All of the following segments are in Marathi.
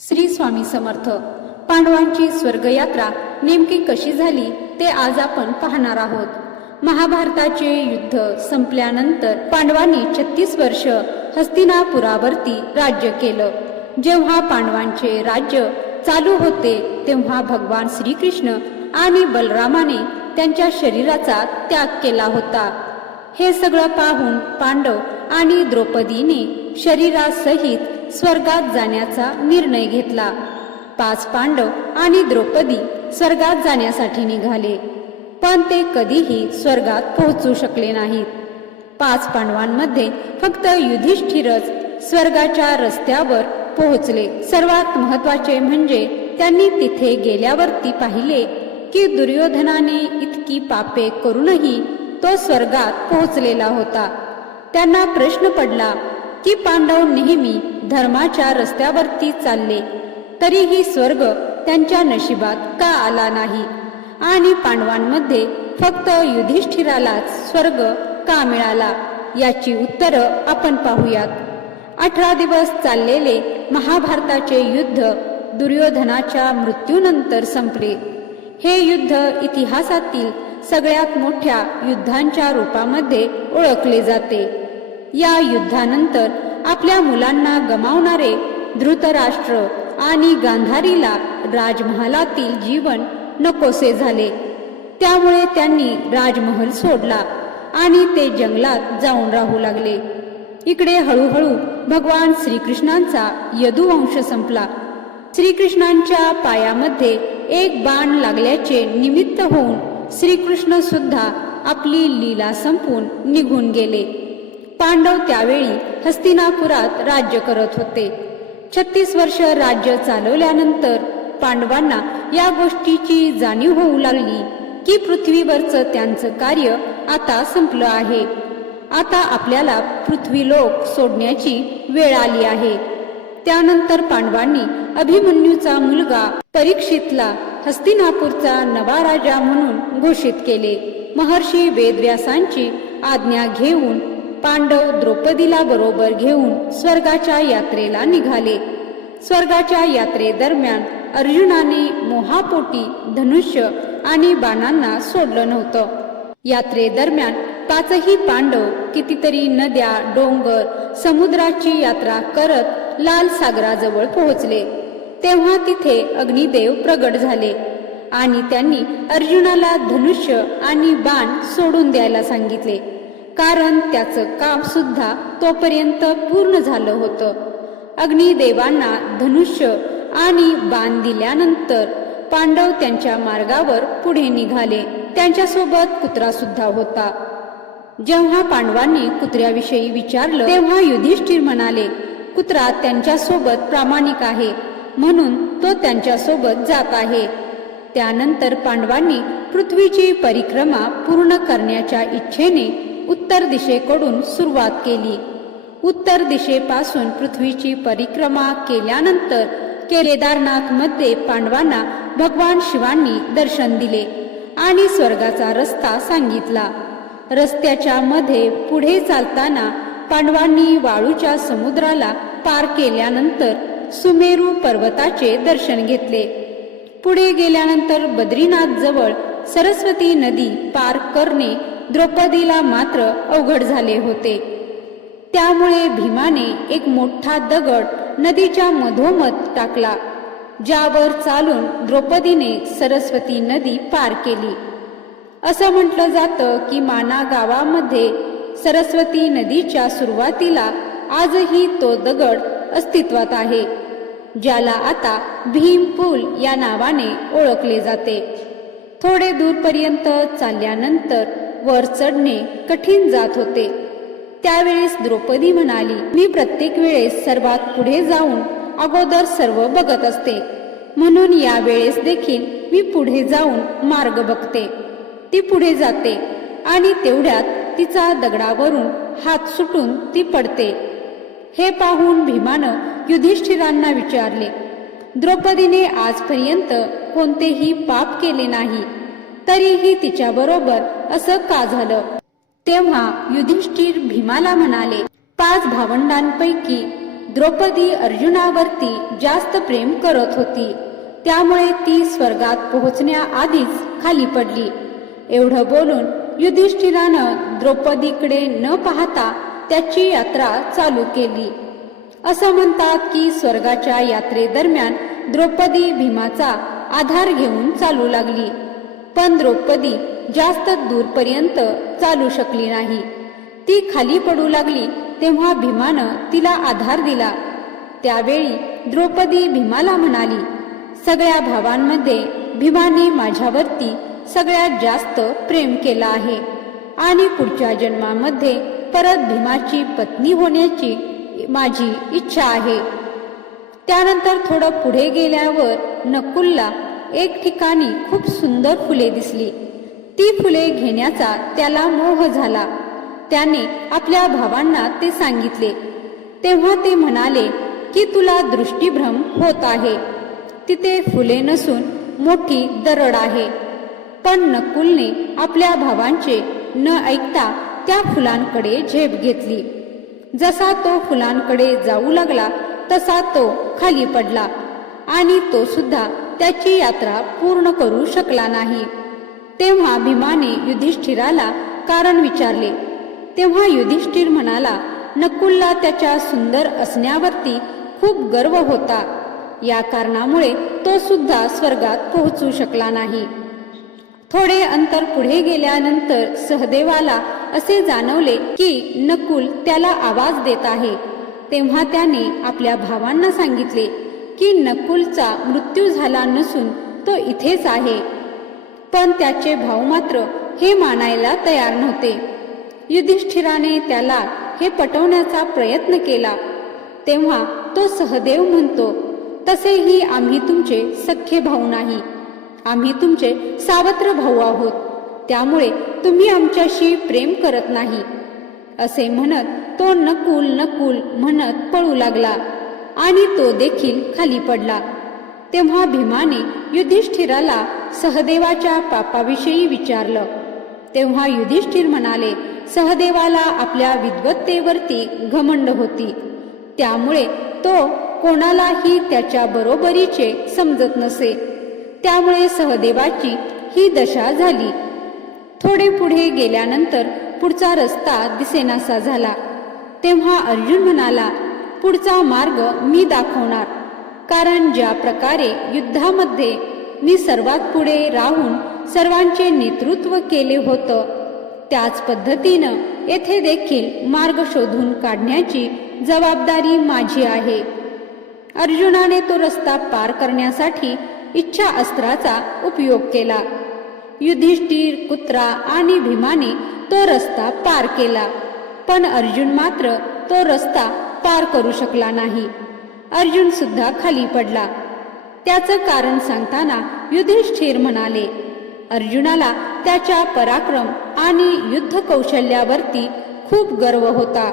श्री स्वामी समर्थ. पांडवांची स्वर्गयात्रा नेमकी कशी झाली ते आज आपण पाहणार आहोत. महाभारताचे युद्ध संपल्यानंतर पांडवांनी 36 वर्ष हस्तिनापुरावरती राज्य केलं. जेव्हा पांडवांचे राज्य चालू होते तेव्हा भगवान श्रीकृष्ण आणि बलरामाने त्यांच्या शरीराचा त्याग केला होता. हे सगळं पाहून पांडव आणि द्रौपदीने शरीरासहित स्वर्गात जाण्याचा निर्णय घेतला. 5 पांडव आणि द्रौपदी स्वर्गात जाण्यासाठी निघाले, पण ते कधीही स्वर्गात पोहोचू शकले नाहीत. 5 पांडवांमध्ये फक्त युधिष्ठिरच स्वर्गाच्या रस्त्यावर पोहोचले. सर्वात महत्वाचे म्हणजे त्यांनी तिथे गेल्यावरती पाहिले की दुर्योधनाने इतकी पापे करूनही तो स्वर्गात पोहोचलेला होता. त्यांना प्रश्न पडला की पांडव नेहमी धर्माच्या रस्त्यावरती चालले तरीही स्वर्ग त्यांच्या नशिबात का आला नाही, आणि पांडवांमध्ये फक्त युधिष्ठिरालाच स्वर्ग का मिळाला. याची उत्तरं आपण पाहूयात. 18 दिवस चाललेले महाभारताचे युद्ध दुर्योधनाच्या मृत्यूनंतर संपले. हे युद्ध इतिहासातील सगळ्यात मोठ्या युद्धांच्या रूपामध्ये ओळखले जाते. या युद्धानंतर आपल्या मुलांना गमावणारे धृतराष्ट्र आणि गांधारीला राजमहालातील जीवन नकोसे झाले. त्यामुळे त्यांनी राजमहल सोडला आणि ते जंगलात जाऊन राहू लागले. इकडे हळूहळू भगवान श्रीकृष्णांचा यदुवंश संपला. श्रीकृष्णांच्या पायामध्ये एक बाण लागल्याचे निमित्त होऊन श्रीकृष्ण सुद्धा आपली लीला संपवून निघून गेले. पांडव त्यावेळी हस्तिनापुरात राज्य करत होते. 36 वर्ष राज्य चालवल्यानंतर पांडवांना या गोष्टीची जाणीव होऊ लागली की पृथ्वीवरचं त्यांचं कार्य आता संपलं आहे. आता आपल्याला पृथ्वीलोक सोडण्याची वेळ आली आहे. त्यानंतर पांडवांनी अभिमन्यूचा मुलगा परीक्षितला हस्तिनापूरचा नवा राजा म्हणून घोषित केले. महर्षी वेदव्यासांची आज्ञा घेऊन पांडव द्रौपदीला बरोबर घेऊन स्वर्गाच्या यात्रेला निघाले. स्वर्गाच्या यात्रेदरम्यान अर्जुनाने मोहापोटी धनुष्य आणि बाणांना सोडलं नव्हतं. यात्रेदरम्यान 5ही पांडव कितीतरी नद्या, डोंगर, समुद्राची यात्रा करत लाल सागराजवळ पोहोचले. तेव्हा तिथे अग्निदेव प्रगट झाले आणि त्यांनी अर्जुनाला धनुष्य आणि बाण सोडून द्यायला सांगितले, कारण त्याचं काम सुद्धा तोपर्यंत पूर्ण झालं होतं. अग्निदेवांना धनुष्य आणि बाण दिल्यानंतर पांडव त्यांच्या मार्गावर पुढे निघाले. त्यांच्यासोबत कुत्रा सुद्धा होता. जेव्हा पांडवांनी कुत्र्याविषयी विचारलं तेव्हा युधिष्ठिर म्हणाले, कुत्रा त्यांच्यासोबत प्रामाणिक आहे म्हणून तो त्यांच्यासोबत जात आहे. त्यानंतर पांडवांनी पृथ्वीची परिक्रमा पूर्ण करण्याच्या इच्छेने उत्तर दिशेकडून सुरुवात केली. उत्तर दिशेपासून पृथ्वीची परिक्रमा केल्यानंतर केदारनाथ मध्ये पांडवांना भगवान शिवांनी दर्शन दिले आणि स्वर्गाचा रस्ता सांगितला. रस्त्याच्या मध्ये पुढे चालताना पांडवांनी वाळूच्या समुद्राला पार केल्यानंतर सुमेरू पर्वताचे दर्शन घेतले. पुढे गेल्यानंतर बद्रीनाथ जवळ सरस्वती नदी पार करणे द्रौपदीला मात्र अवघड झाले होते. त्यामुळे भीमाने एक मोठा दगड नदीच्या मधोमध टाकला, ज्यावर चालून द्रौपदीने सरस्वती नदी पार केली. असं म्हटलं जातं की माना गावामध्ये सरस्वती नदीच्या सुरुवातीला आजही तो दगड अस्तित्वात आहे, ज्याला आता भीम पूल या नावाने ओळखले जाते. थोडे दूरपर्यंत चालल्यानंतर वर चढणे कठीण जात होते. त्यावेळेस द्रौपदी म्हणाली, मी प्रत्येक वेळेस सर्वात पुढे जाऊन अगोदर सर्व बघत असते, म्हणून या वेळेस देखील मी पुढे जाऊन मार्ग बघते. ती पुढे जाते आणि तेवढ्यात तिचा दगडावरून हात सुटून ती पडते. हे पाहून भीमानं युधिष्ठिरांना विचारले, द्रौपदीने आजपर्यंत कोणतेही पाप केले नाही, तरीही तिच्याबरोबर असं का झालं? तेव्हा युधिष्ठिर भीमाला म्हणाले, 5 भावंडांपैकी द्रौपदी अर्जुनावरती जास्त प्रेम करत होती, त्यामुळे ती स्वर्गात पोहोचण्याआधीच खाली पडली. एवढं बोलून युधिष्ठिरानं द्रौपदीकडे न पाहता त्याची यात्रा चालू केली. असं म्हणतात की स्वर्गाच्या यात्रेदरम्यान द्रौपदी भीमाचा आधार घेऊन चालू लागली, पण द्रौपदी जास्त दूरपर्यंत चालू शकली नाही. ती खाली पडू लागली तेव्हा भीमानं तिला आधार दिला. त्यावेळी द्रौपदी भीमाला म्हणाली, सगळ्या भावांमध्ये भीमाने माझ्यावरती सगळ्यात जास्त प्रेम केलं आहे आणि पुढच्या जन्मामध्ये परत भीमाची पत्नी होण्याची माझी इच्छा आहे. त्यानंतर थोडं पुढे गेल्यावर नकुलला एक ठिकाणी खूप सुंदर फुले दिसली. ती फुले घेण्याचा त्याला मोह झाला. त्याने आपल्या भावांना ते सांगितले. तेव्हा ते म्हणाले की तुला दृष्टीभ्रम होत आहे, तिथे फुले नसून मोठी दरड आहे. पण नकुलने आपल्या भावांचे न ऐकता त्या फुलांकडे झेप घेतली. जसा तो फुलांकडे जाऊ लागला तसा तो खाली पडला आणि तो सुद्धा त्याची यात्रा पूर्ण करू शकला नाही. तेव्हा भीमाने युधिष्ठिराला कारण विचारले. तेव्हा युधिष्ठिर म्हणाला, नकुलला त्याच्या सुंदर असण्यावरती खूप गर्व होता, या कारणामुळे तो सुद्धा स्वर्गात पोहोचू शकला नाही. थोडे अंतर पुढे गेल्यानंतर सहदेवाला असे जाणवले की नकुल त्याला आवाज देत आहे. तेव्हा त्याने आपल्या भावांना सांगितले की नकुलचा मृत्यू झाला नसून तो इथेच आहे. पण त्याचे भाऊ मात्र हे मानायला तयार नव्हते. युधिष्ठिराने त्याला हे पटवण्याचा प्रयत्न केला. तेव्हा तो सहदेव म्हणतो, तसेही आम्ही तुमचे सख्खे भाऊ नाही, आम्ही तुमचे सावत्र भाऊ आहोत, त्यामुळे तुम्ही आमच्याशी प्रेम करत नाही. असे म्हणत तो नकुल नकुल म्हणत पळू लागला आणि तो देखील खाली पडला. तेव्हा भीमाने युधिष्ठिराला सहदेवाच्या पापाविषयी विचारलं. तेव्हा युधिष्ठिर म्हणाले, सहदेवाला आपल्या विद्वत्तेवरती घमंड होती, त्यामुळे तो कोणालाही त्याच्या बरोबरीचे समजत नसे, त्यामुळे सहदेवाची ही दशा झाली. थोडे पुढे गेल्यानंतर पुढचा रस्ता दिसेनासा झाला. तेव्हा अर्जुन म्हणाला, पुढचा मार्ग मी दाखवणार, कारण ज्या प्रकारे युद्धामध्ये मी सर्वात पुढे राहून सर्वांचे नेतृत्व केले होतं, त्याच पद्धतीनं येथे देखील मार्ग शोधून काढण्याची जबाबदारी माझी आहे. अर्जुनाने तो रस्ता पार करण्यासाठी इच्छा अस्त्राचा उपयोग केला. युधिष्ठिर, कुत्रा आणि भीमाने तो रस्ता पार केला, पण अर्जुन मात्र तो रस्ता पार करू शकला नाही. अर्जुन सुद्धा खाली पडला. त्याचं कारण सांगताना युधिष्ठिर म्हणाले, अर्जुनाला त्याच्या पराक्रम आणि युद्ध कौशल्यावरती खूप गर्व होता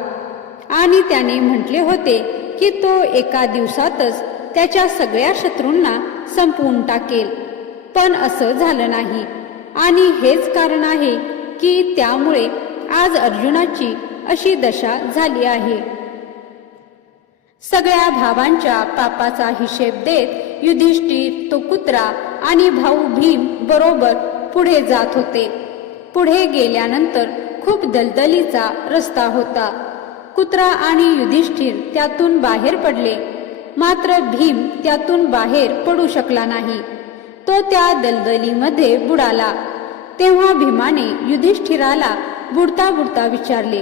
आणि त्याने म्हटले होते की तो एका दिवसातच त्याच्या सगळ्या शत्रूंना संपवून टाकेल, पण असं झालं नाही आणि हेच कारण आहे की त्यामुळे आज अर्जुनाची अशी दशा झाली आहे. सगळ्या भावांच्या पापाचा हिशेब देत युधिष्ठिर, तो कुत्रा आणि भाऊ भीम बरोबर पुढे जात होते. पुढे गेल्यानंतर खूप दलदलीचा रस्ता होता. कुत्रा आणि युधिष्ठिर त्यातून बाहेर पडले, मात्र भीम त्यातून बाहेर पडू शकला नाही. तो त्या दलदलीमध्ये बुडाला. तेव्हा भीमाने युधिष्ठिराला बुडता बुडता विचारले.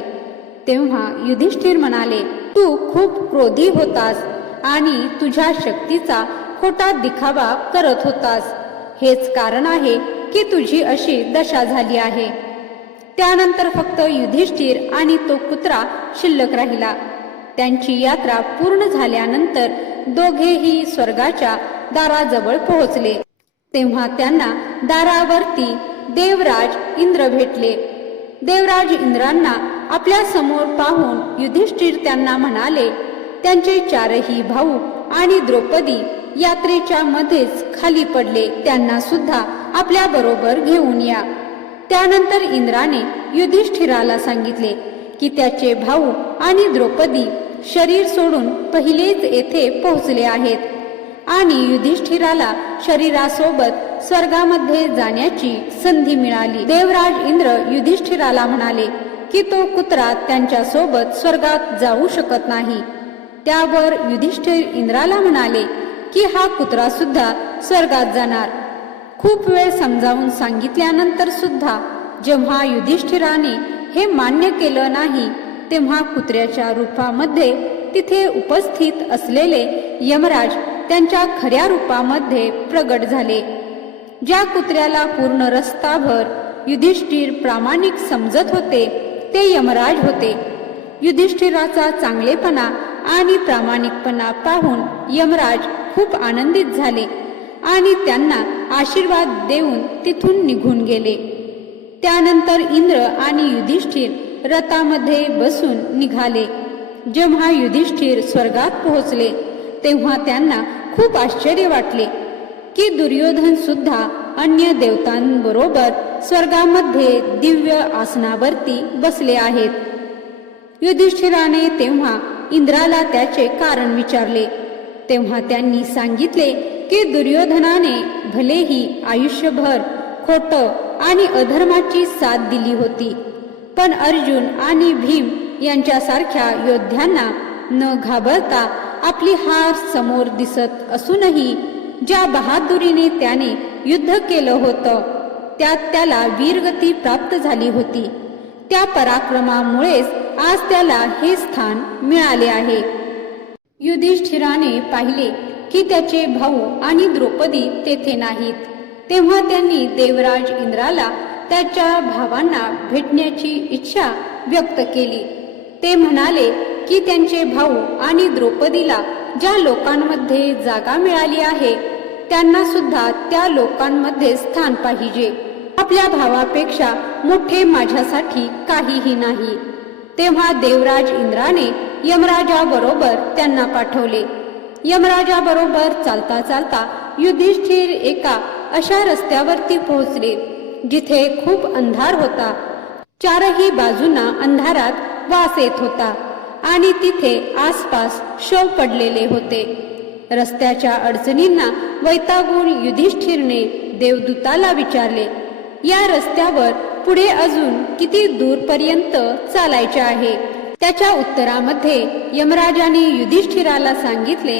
तेव्हा युधिष्ठिर म्हणाले, तू खूप क्रोधी होतास आणि तुझ्या शक्तीचा खोटा दिखावा करत होतास, हेच कारण आहे की तुझी अशी दशा झाली आहे. त्यानंतर फक्त युधिष्ठिर आणि तो कुत्रा शिल्लक राहिला. त्यांची यात्रा पूर्ण झाल्यानंतर दोघेही स्वर्गाच्या दाराजवळ पोहोचले. तेव्हा त्यांना दारावरती देवराज इंद्र भेटले. देवराज इंद्रांना आपल्या समोर पाहून युधिष्ठिर त्यांना म्हणाले, त्यांचे चारही भाऊ आणि द्रौपदी यात्रेच्या मध्येच खाली पडले, त्यांना सुद्धा आपल्या बरोबर घेऊन या. त्यानंतर इंद्राने युधिष्ठिराला सांगितले की त्याचे भाऊ आणि द्रौपदी शरीर सोडून पहिलेच येथे पोहोचले आहेत आणि युधिष्ठिराला शरीरासोबत स्वर्गामध्ये जाण्याची संधी मिळाली. देवराज इंद्र युधिष्ठिराला म्हणाले की तो कुत्रा त्यांच्या सोबत स्वर्गात जाऊ शकत नाही. त्यावर युधिष्ठिर इंद्राला म्हणाले की हा कुत्रा सुद्धा स्वर्गात जाणार. खूप वेळ समजावून सांगितल्यानंतर सुद्धा जेव्हा युधिष्ठिराने हे मान्य केलं नाही तेव्हा कुत्र्याच्या रूपामध्ये तिथे उपस्थित असलेले यमराज त्यांच्या खऱ्या रूपामध्ये प्रगट झाले. ज्या कुत्र्याला पूर्ण रस्ताभर युधिष्ठिर प्रामाणिक समजत होते ते यमराज होते. युधिष्ठिराचा चांगलेपणा आणि प्रामाणिकपणा पाहून यमराज खूप आनंदित झाले आणि त्यांना आशीर्वाद देऊन तिथून निघून गेले. त्यानंतर इंद्र आणि युधिष्ठिर रथामध्ये बसून निघाले. जेव्हा युधिष्ठिर स्वर्गात पोहोचले तेव्हा त्यांना खूप आश्चर्य वाटले की दुर्योधन सुद्धा अन्य देवतांबरोबर स्वर्गामध्ये दिव्य आसनावरती बसले आहेत. युधिष्ठिराने तेव्हा इंद्राला त्याचे कारण विचारले. तेव्हा त्यांनी सांगितले की दुर्योधनाने भलेही आयुष्यभर खोटं आणि अधर्माची साथ दिली होती, पण अर्जुन आणि भीम यांच्यासारख्या योद्ध्यांना न घाबरता आपली हार समोर दिसत असूनही ज्या बहादुरीने त्याने युद्ध केलं होतं त्यात त्याला वीरगती प्राप्त झाली होती. त्या पराक्रमामुळेच आज त्याला हे स्थान मिळाले आहे. युधिष्ठिराने पाहिले की त्याचे भाऊ आणि द्रौपदी तेथे नाहीत. तेव्हा त्यांनी देवराज इंद्राला त्याच्या भावांना भेटण्याची इच्छा व्यक्त केली. ते म्हणाले की त्यांचे भाऊ आणि द्रौपदीला ज्या लोकांमध्ये जागा मिळाली आहे त्यांना सुद्धा त्या लोकांमध्ये स्थान पाहिजे. आपल्या भावापेक्षा मोठे माझ्यासाठी काहीही नाही. तेव्हा देवराज इंद्राने यमराजाबरोबर त्यांना पाठवले. यमराजाबरोबर चालता चालता युधिष्ठिर एका अशा रस्त्यावरती पोहोचले जिथे खूप अंधार होता. चारही बाजूंना अंधारात वास येत होता आणि तिथे आसपास शव पडलेले होते. रस्त्याच्या अडचणींना वैतागून युधिष्ठिरने देवदूताला विचारले, या रस्त्यावर पुढे अजून किती दूरपर्यंत चालायचे आहे? त्याच्या उत्तरामध्ये यमराजाने युधिष्ठिराला सांगितले,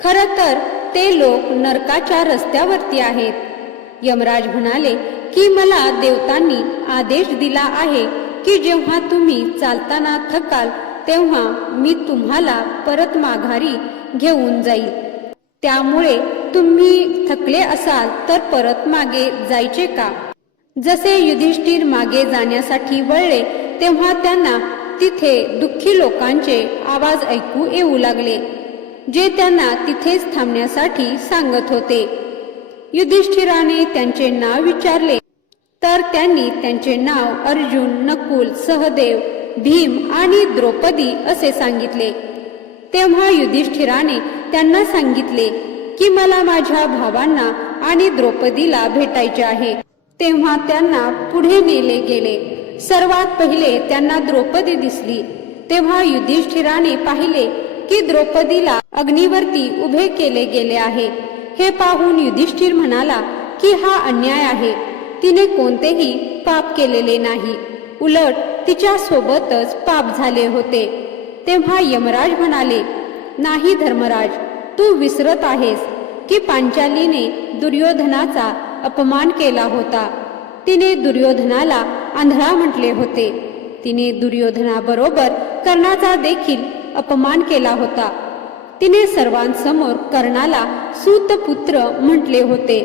खरं तर ते लोक नरकाच्या रस्त्यावरती आहेत. यमराज म्हणाले की मला देवतांनी आदेश दिला आहे की जेव्हा तुम्ही चालताना थकाल तेव्हा मी तुम्हाला परत माघारी घेऊन जाईल. त्यामुळे तुम्ही थकले असाल तर परत मागे जायचे का? जसे युधिष्ठिर मागे जाण्यासाठी वळले तेव्हा त्यांना तिथे दुःखी लोकांचे आवाज ऐकू येऊ लागले जे त्यांना तिथेच थांबण्यासाठी सांगत होते. युधिष्ठिराने त्यांचे नाव विचारले तर त्यांनी त्यांचे नाव अर्जुन, नकुल, सहदेव, भीम आणि द्रौपदी असे सांगितले. तेव्हा युधिष्ठिराने त्यांना सांगितले की मला माझ्या भावांना आणि द्रौपदीला भेटायचे आहे. तेव्हा त्यांना पुढे नेले गेले. सर्वात पहिले त्यांना द्रौपदी दिसली. तेव्हा युधिष्ठिराने पाहिले की द्रौपदीला अग्नीवरती उभे केले गेले आहे. हे पाहून युधिष्ठिर म्हणाला की हा अन्याय आहे. तिने कोणतेही पाप केलेले नाही, उलट तिच्या सोबतच पाप झाले होते. तेव्हा यमराज म्हणाले, नाही धर्मराज, तू विसरत आहेस की पांचालीने दुर्योधनाचा अपमान केला होता. तिने दुर्योधनाला आंधळा म्हटले होते. तिने दुर्योधनाबरोबर कर्णाचा देखील अपमान केला होता. तिने सर्वांसमोर कर्णाला सूतपुत्र म्हटले होते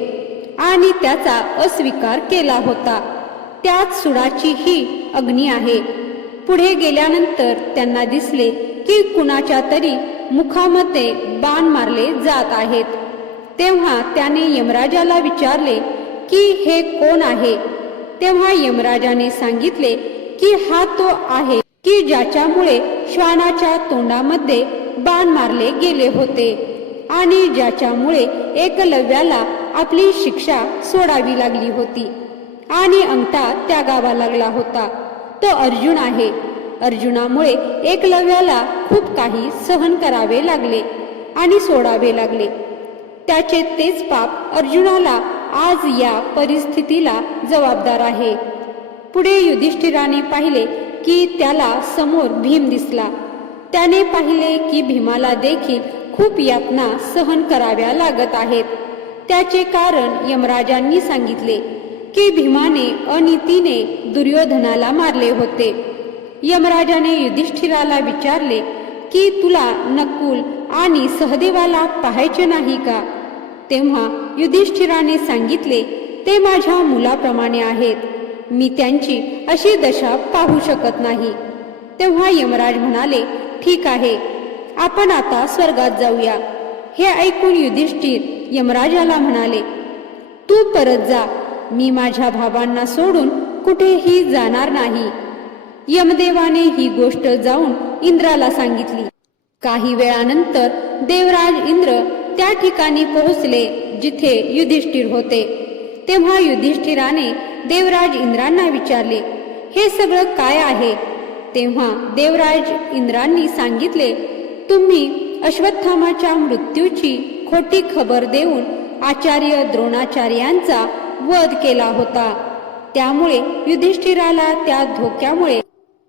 आणि त्याचा अस्वीकार केला होता. त्यात सुडाची ही अग्नी आहे. पुढे गेल्यानंतर त्यांना दिसले की कुणाच्या तरी मुखामध्ये बाण मारले जात आहेत. तेव्हा त्याने यमराजाला विचारले की हे कोण आहे? तेव्हा यमराजाने सांगितले की हा तो आहे की ज्याच्यामुळे श्वानाच्या तोंडामध्ये बाण मारले गेले होते आणि ज्याच्यामुळे एकलव्याला आपली शिक्षा सोडावी लागली होती आणि अंगठा त्यागावा लागला होता. तो अर्जुन आहे. अर्जुनामुळे एकलव्याला खूप काही सहन करावे लागले आणि सोडावे लागले. त्याचे तेच पाप अर्जुनाला आज या परिस्थितीला जबाबदार आहे. पुढे युधिष्ठिराने पाहिले की त्याला समोर भीम दिसला. त्याने पाहिले की भीमाला देखील खूप यातना सहन कराव्या लागत आहेत. त्याचे कारण यमराजांनी सांगितले की भीमाने अनितीने दुर्योधनाला मारले होते. यमराजाने युधिष्ठिराला विचारले की तुला नकुल आणि सहदेवाला पाहायचे नाही का? तेव्हा युधिष्ठिराने सांगितले, ते माझ्या मुलाप्रमाणे आहेत, मी त्यांची अशी दशा पाहू शकत नाही. तेव्हा यमराज म्हणाले, ठीक आहे, आपण आता स्वर्गात जाऊया. हे ऐकून युधिष्ठिर यमराजाला म्हणाले, तू परत जा, मी माझ्या भावांना सोडून कुठेही जाणार नाही. यमदेवाने ही गोष्ट जाऊन इंद्राला सांगितली. काही वेळानंतर देवराज इंद्र त्या ठिकाणी पोहोचले जिथे युधिष्ठिर होते. तेव्हा युधिष्ठिराने देवराज इंद्रांना विचारले, हे सगळं काय आहे? तेव्हा देवराज इंद्रांनी सांगितले, तुम्ही अश्वत्थामाच्या मृत्यूची खोटी खबर देऊन आचार्य द्रोणाचार्यांचा वध केला होता. त्यामुळे युधिष्ठिराला त्या धोक्यामुळे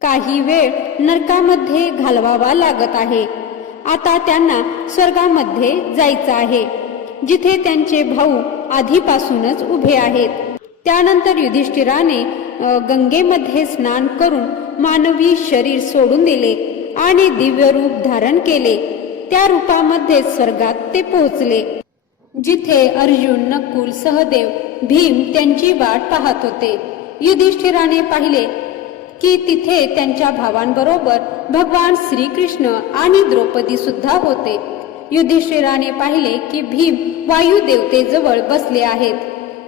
काही वेळ नरकामध्ये घालवावा लागत आहे. आता त्यांना स्वर्गामध्ये जायचं आहे, जिथे त्यांचे भाऊ आधीपासूनच उभे आहेत. त्यानंतर युधिष्ठिराने गंगेमध्ये स्नान करून मानवी शरीर सोडून दिले आणि दिव्य रूप धारण केले. त्या रूपामध्ये स्वर्गात ते पोहोचले, जिथे अर्जुन, नकुल, सहदेव, भीम त्यांची वाट पाहत होते. युधिष्ठिराने पाहिले की तिथे त्यांच्या भावांबरोबर भगवान श्रीकृष्ण आणि द्रौपदी सुद्धा होते. युधिष्ठिराने पाहिले की भीम वायू देवतेजवळ बसले आहेत.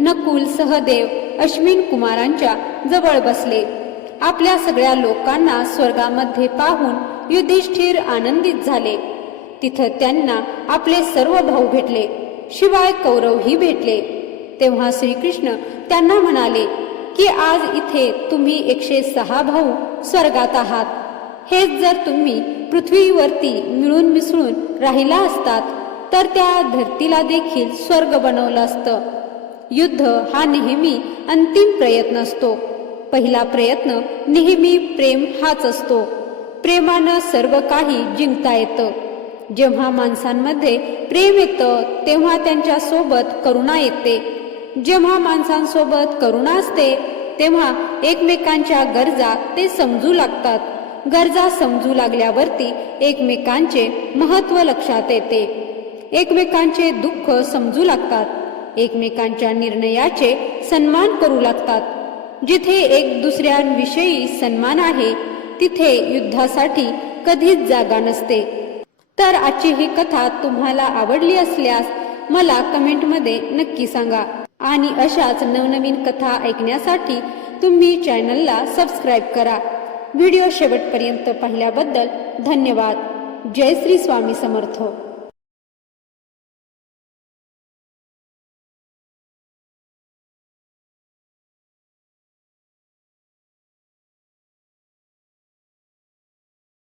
नकुल, सहदेव अश्विन कुमारांच्या जवळ बसले. आपल्या सगळ्या लोकांना स्वर्गामध्ये पाहून युधिष्ठिर आनंदित झाले. तिथं त्यांना आपले सर्व भाऊ भेटले, शिवाय कौरवही भेटले. तेव्हा श्रीकृष्ण त्यांना म्हणाले की आज इथे तुम्ही 106 भाऊ स्वर्गात आहात. हेच जर तुम्ही पृथ्वीवरती मिळून मिसळून राहिला असतात तर त्या धरतीला देखील स्वर्ग बनवलं असतं. युद्ध हा नेहमी अंतिम प्रयत्न असतो. पहिला प्रयत्न नेहमी प्रेम हाच असतो. प्रेमानं सर्व काही जिंकता येतं. जेव्हा माणसांमध्ये प्रेम येतं तेव्हा त्यांच्या सोबत करुणा येते. जेव्हा माणसांसोबत करुणा असते तेव्हा एकमेकांच्या गरजा ते समजू लागतात. गरजा समजू लागल्यावरती एकमेकांचे महत्त्व लक्षात येते. एकमेकांचे दुःख समजू लागतात. एकमेकांच्या निर्णयाचे सन्मान करू लागतात. जिथे एक दुसऱ्यांविषयी सन्मान आहे तिथे युद्धासाठी कधीच जागा नसते. तर आजची ही कथा तुम्हाला आवडली असल्यास मला कमेंटमध्ये नक्की सांगा. आणि अशाच नवनवीन कथा ऐकण्यासाठी तुम्ही चॅनलला सबस्क्राईब करा. व्हिडिओ शेवटपर्यंत पाहिल्याबद्दल धन्यवाद. जय श्री स्वामी समर्थ.